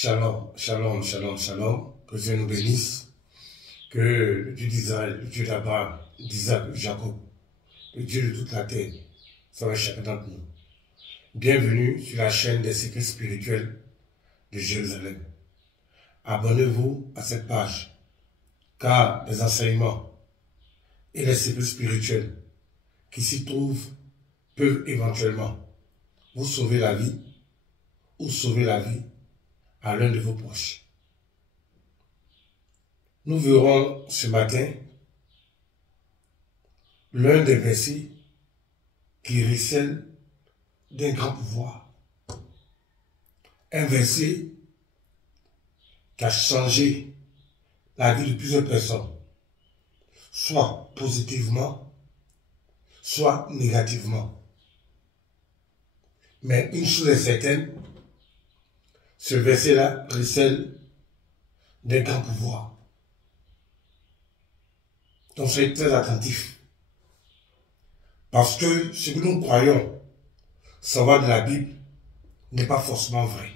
Shalom, shalom, shalom, shalom. Que Dieu nous bénisse. Que le Dieu d'Israël, le Dieu d'Abraham, d'Isaac, de Jacob, le Dieu de toute la terre, soit avec chacun d'entre nous. Bienvenue sur la chaîne des secrets spirituels de Jérusalem. Abonnez-vous à cette page, car les enseignements et les secrets spirituels qui s'y trouvent peuvent éventuellement vous sauver la vie ou sauver la vie à l'un de vos proches. Nous verrons ce matin l'un des versets qui recèle d'un grand pouvoir. Un verset qui a changé la vie de plusieurs personnes, soit positivement, soit négativement. Mais une chose est certaine, ce verset-là recèle d'un grand pouvoir. Donc soyez très attentifs. Parce que ce que nous croyons savoir de la Bible n'est pas forcément vrai.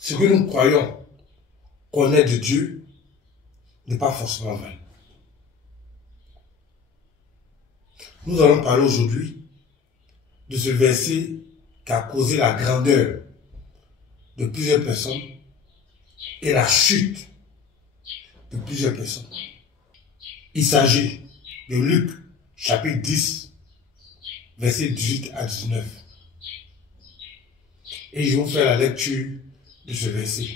Ce que nous croyons connaître de Dieu n'est pas forcément vrai. Nous allons parler aujourd'hui de ce verset qui a causé la grandeur de plusieurs personnes et la chute de plusieurs personnes. Il s'agit de Luc, chapitre 10, versets 18 à 19. Et je vais vous faire la lecture de ce verset.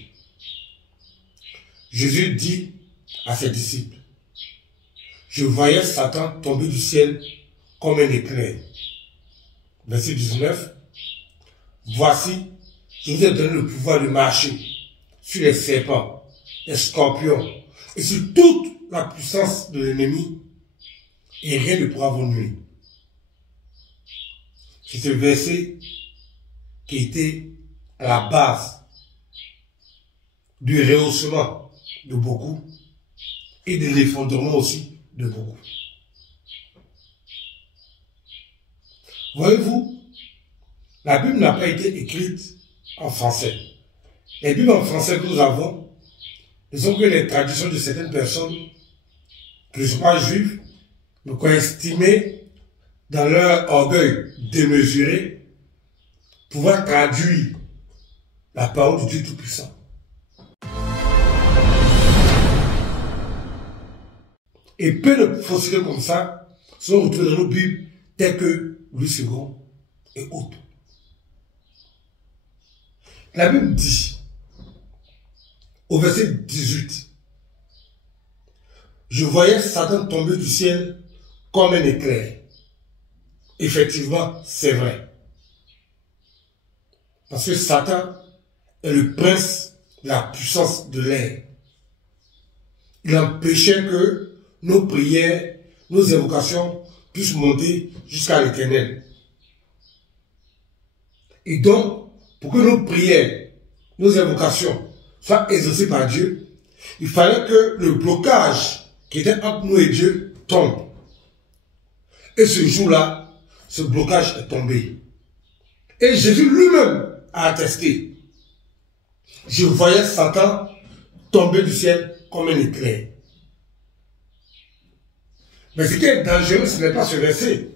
Jésus dit à ses disciples, « Je voyais Satan tomber du ciel comme un éclair. » Verset 19, « Voici, je vous ai donné le pouvoir de marcher sur les serpents, les scorpions et sur toute la puissance de l'ennemi, et rien ne pourra vous nuire. » C'est ce verset qui était à la base du rehaussement de beaucoup et de l'effondrement aussi de beaucoup. Voyez-vous, la Bible n'a pas été écrite en français. Les Bibles en français que nous avons ne sont que les traductions de certaines personnes qui ne sont pas juives, mais qui ont estimé dans leur orgueil démesuré pouvoir traduire la parole de Dieu Tout-Puissant. Et peu de faussetés comme ça sont retrouvées dans nos Bibles telles que Louis II et autres. La Bible dit, au verset 18, « Je voyais Satan tomber du ciel comme un éclair. » Effectivement, c'est vrai. Parce que Satan est le prince de la puissance de l'air. Il empêchait que nos prières, nos invocations puissent monter jusqu'à l'Éternel. Et donc, pour que nos prières, nos invocations soient exaucées par Dieu, il fallait que le blocage qui était entre nous et Dieu tombe. Et ce jour-là, ce blocage est tombé. Et Jésus lui-même a attesté. Je voyais Satan tomber du ciel comme un éclair. Mais ce qui est dangereux, ce n'est pas ce verset.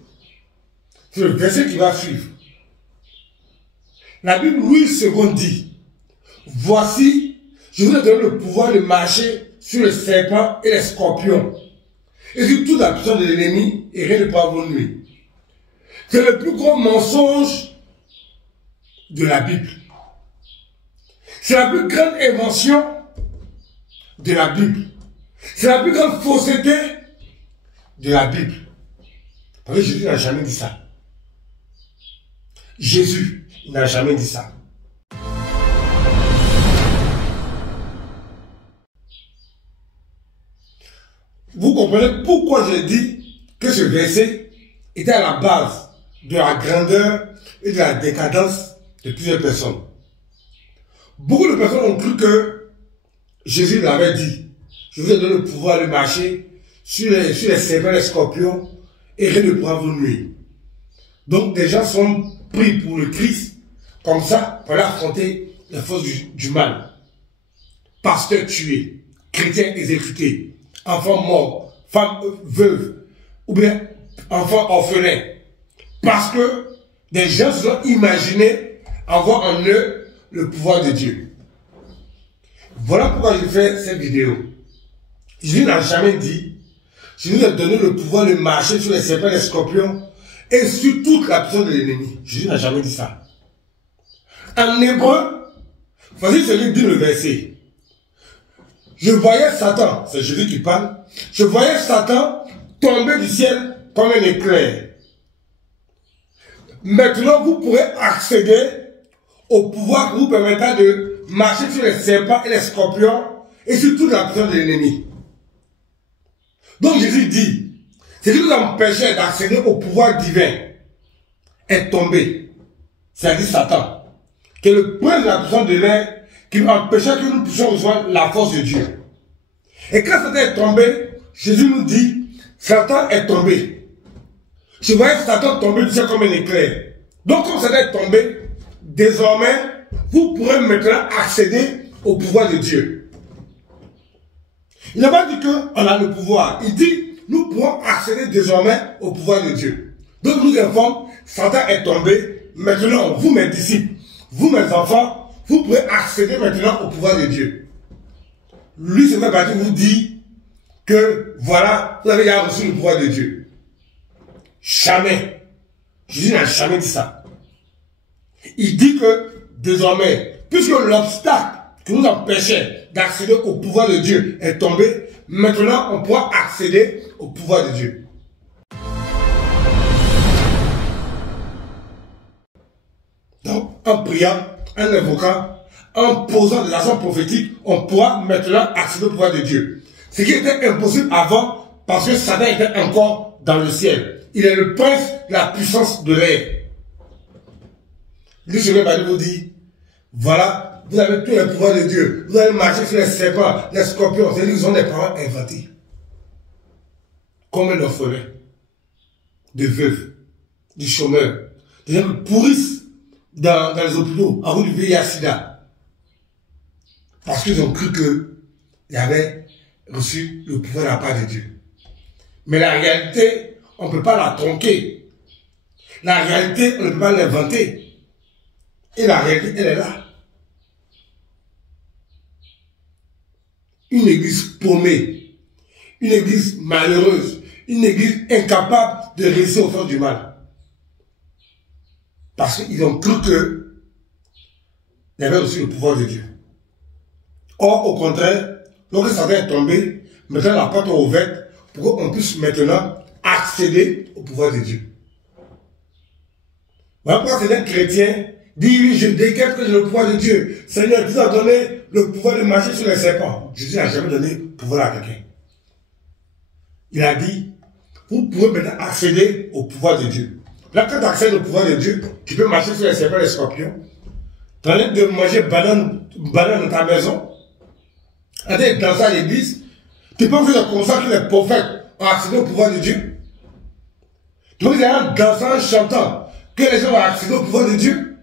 C'est le verset qui va suivre. La Bible, Louis II dit, « Voici, je vous ai donné le pouvoir de marcher sur les serpents et les scorpions, et sur toute la puissance de l'ennemi, et rien ne pourra vous nuire. » C'est le plus gros mensonge de la Bible. C'est la plus grande invention de la Bible. C'est la plus grande fausseté de la Bible. Parce que Jésus n'a jamais dit ça. Jésus n'a jamais dit ça. Vous comprenez pourquoi j'ai dit que ce verset était à la base de la grandeur et de la décadence de plusieurs personnes. Beaucoup de personnes ont cru que Jésus l'avait dit. Je vous ai donné le pouvoir de marcher sur les serpents, les scorpions, et rien ne pourra vous nuire. Donc des gens sont pris pour le Christ, comme ça, pour affronter les forces du mal. Pasteur tué, chrétien exécuté, enfant mort, femme veuve, ou bien enfant orphelin. Parce que des gens se sont imaginés avoir en eux le pouvoir de Dieu. Voilà pourquoi je fais cette vidéo. Jésus n'a jamais dit, Jésus a donné le pouvoir de marcher sur les serpents et les scorpions et sur toute la puissance de l'ennemi. Jésus n'a jamais dit ça. En hébreu, voici ce qu'il dit le verset. Je voyais Satan, c'est Jésus qui parle, je voyais Satan tomber du ciel comme un éclair. Maintenant, vous pourrez accéder au pouvoir qui vous permettra de marcher sur les serpents et les scorpions et sur toute la puissance de l'ennemi. Donc Jésus dit, ce qui nous empêchait d'accéder au pouvoir divin est tombé. C'est-à-dire Satan, qui est le prince de la puissance de l'air, qui nous empêchait que nous puissions rejoindre la force de Dieu. Et quand Satan est tombé, Jésus nous dit, Satan est tombé. Je voyais Satan tomber du ciel comme un éclair. Donc comme Satan est tombé, désormais, vous pourrez maintenant accéder au pouvoir de Dieu. Il n'a pas dit qu'on a le pouvoir. Il dit, nous pourrons accéder désormais au pouvoir de Dieu. Donc nous informe, Satan est tombé. Maintenant, vous mes disciples, vous mes enfants, vous pourrez accéder maintenant au pouvoir de Dieu. Lui, c'est vrai, vous dit que voilà, vous avez déjà reçu le pouvoir de Dieu. Jamais. Jésus n'a jamais dit ça. Il dit que désormais, puisque l'obstacle qui nous empêchait d'accéder au pouvoir de Dieu est tombé, maintenant on pourra accéder au pouvoir de Dieu. Donc, en priant, en invoquant, en posant des actions prophétiques, on pourra maintenant accéder au pouvoir de Dieu. Ce qui était impossible avant, parce que Satan était encore dans le ciel. Il est le prince de la puissance de l'air. Lui, je vais vous dire, voilà, vous avez tous les pouvoirs de Dieu. Vous allez marcher sur les serpents, les scorpions. C'est-à-dire qu'ils ont des paroles inventées. Comme un orphelin, des veuves, des chômeurs, des gens qui pourrissent dans les hôpitaux à cause du VIH-Sida. Parce qu'ils ont cru qu'ils avaient reçu le pouvoir de la part de Dieu. Mais la réalité, on ne peut pas la tronquer. La réalité, on ne peut pas l'inventer. Et la réalité, elle est là. Une église paumée, une église malheureuse, une église incapable de réussir aux forces du mal. Parce qu'ils ont cru qu'ils avaient reçu le pouvoir de Dieu. Or, au contraire, lorsque Satan est tombé, maintenant la porte est ouverte pour qu'on puisse maintenant accéder au pouvoir de Dieu. Voilà pourquoi c'est un chrétien dit, oui, je décrète que j'ai le pouvoir de Dieu. Seigneur, tu as donné le pouvoir de marcher sur les serpents. Jésus n'a jamais donné le pouvoir à quelqu'un. Il a dit, vous pouvez maintenant accéder au pouvoir de Dieu. Là, quand tu accèdes au pouvoir de Dieu, tu peux marcher sur les serpents et les scorpions. Tu as de manger banane dans ta maison. Tu as danser à l'église. Tu peux faire comme ça que les prophètes ont accédé au pouvoir de Dieu. Tu peux faire en dansant, en chantant, que les gens ont accédé au pouvoir de Dieu.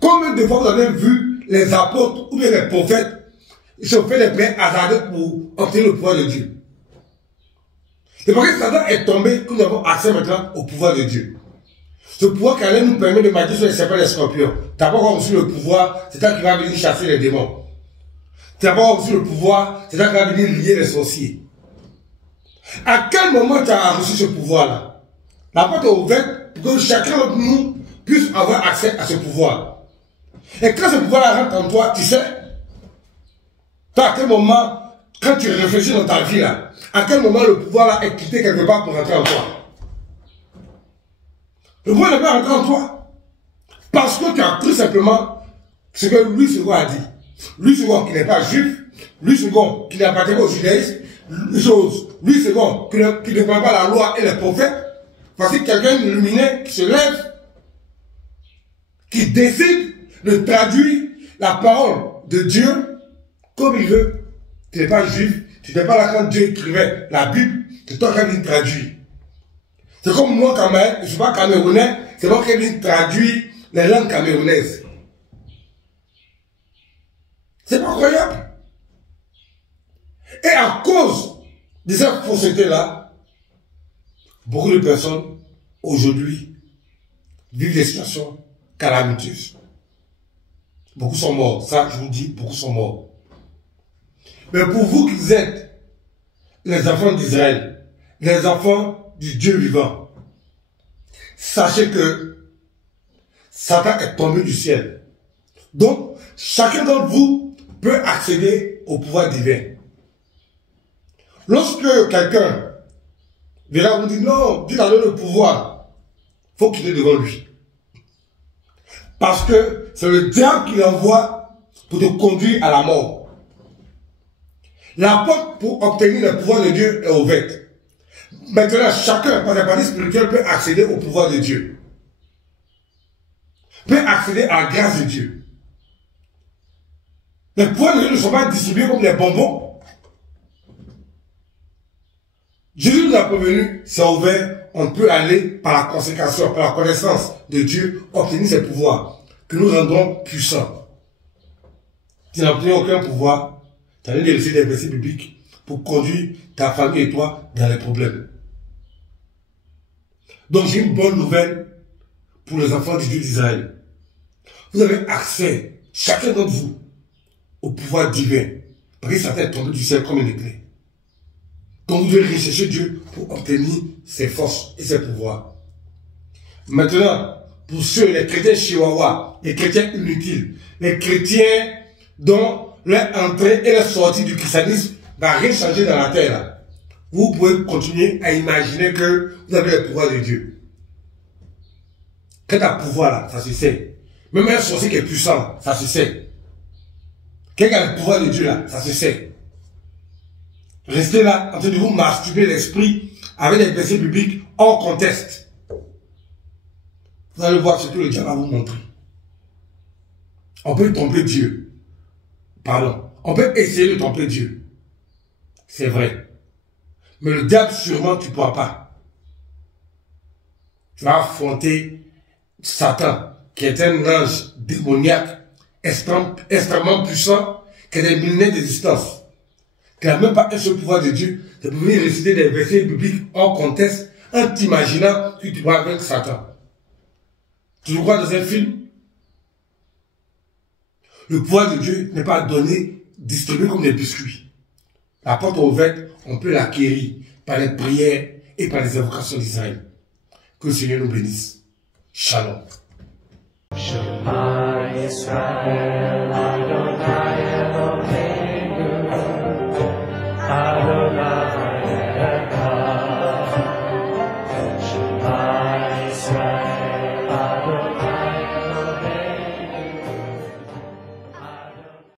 Combien de fois vous avez vu les apôtres ou bien les prophètes, ils se font des prières hasardeuses pour obtenir le pouvoir de Dieu. C'est parce que Satan est tombé que nous avons accès maintenant au pouvoir de Dieu. Ce pouvoir qui allait nous permettre de marcher sur les serpents et les scorpions. Tu n'as pas encore reçu le pouvoir, c'est toi qui vas venir chasser les démons. Tu n'as pas encore reçu le pouvoir, c'est toi qui vas venir lier les sorciers. À quel moment tu as reçu ce pouvoir-là? La porte est ouverte pour que chacun d'entre nous puisse avoir accès à ce pouvoir. Et quand ce pouvoir rentre en toi, tu sais, toi à quel moment, quand tu réfléchis dans ta vie là, à quel moment le pouvoir là est quitté quelque part pour rentrer en toi? Le pouvoir n'est pas rentré en toi. Parce que tu as cru simplement ce que lui second a dit. Lui second qui n'est pas juif, lui second qui n'appartient pas au judaïsme, lui second qui ne prend pas la loi et les prophètes. Voici quelqu'un illuminé qui se lève, qui décide de traduire la parole de Dieu comme il veut. Tu n'es pas juif, tu n'es pas là quand Dieu écrivait la Bible, c'est toi qui viens traduire. C'est comme moi, Cameroun, je ne suis pas camerounais, c'est moi qui viens traduire les langues camerounaises. C'est pas croyable. Et à cause de cette fausseté-là, beaucoup de personnes, aujourd'hui, vivent des situations calamiteuses. Beaucoup sont morts. Ça, je vous dis, beaucoup sont morts. Mais pour vous qui êtes les enfants d'Israël, les enfants du Dieu vivant, sachez que Satan est tombé du ciel. Donc, chacun d'entre vous peut accéder au pouvoir divin. Lorsque quelqu'un verra vous dire non, Dieu t'a donné le pouvoir, il faut quitter devant lui. Parce que c'est le diable qui l'envoie pour te conduire à la mort. La porte pour obtenir le pouvoir de Dieu est ouverte. Maintenant, chacun, par la partie spirituelle, peut accéder au pouvoir de Dieu. Peut accéder à la grâce de Dieu. Les pouvoirs de Dieu ne sont pas distribués comme des bonbons. Jésus nous a prévenu, c'est ouvert, on peut aller par la consécration, par la connaissance de Dieu, obtenir ses pouvoirs, que nous rendrons puissants. Tu n'as obtenu aucun pouvoir, tu as de laisser des versets bibliques pour conduire ta famille et toi dans les problèmes. Donc j'ai une bonne nouvelle pour les enfants du Dieu d'Israël. Vous avez accès, chacun d'entre vous, au pouvoir divin. Parce que Satan est tombé du ciel comme une épée. Donc vous devez rechercher Dieu pour obtenir ses forces et ses pouvoirs. Maintenant, pour ceux, les chrétiens chihuahuas, les chrétiens inutiles, les chrétiens dont leur entrée et leur sortie du christianisme va rien changer dans la terre, là. Vous pouvez continuer à imaginer que vous avez le pouvoir de Dieu. Quand tu as le pouvoir là, ça se sait. Même un sorcier qui est puissant, ça se sait. Quelqu'un qui a le pouvoir de Dieu là, ça se sait. Restez là en train de vous masturber l'esprit avec des versets bibliques hors contexte. Vous allez voir ce que le diable va vous montrer. On peut tromper Dieu. Pardon. On peut essayer de tromper Dieu. C'est vrai. Mais le diable, sûrement, tu ne pourras pas. Tu vas affronter Satan, qui est un ange démoniaque, extrêmement puissant, qui a des millénaires d'existence, qui n'a même pas un seul pouvoir de Dieu, de venir réciter des versets bibliques hors contexte, en t'imaginant que tu vas vaincre Satan. Tu le crois dans un film? Le pouvoir de Dieu n'est pas donné, distribué comme des biscuits. La porte ouverte, on peut l'acquérir par les prières et par les invocations d'Israël. Que le Seigneur nous bénisse. Shalom.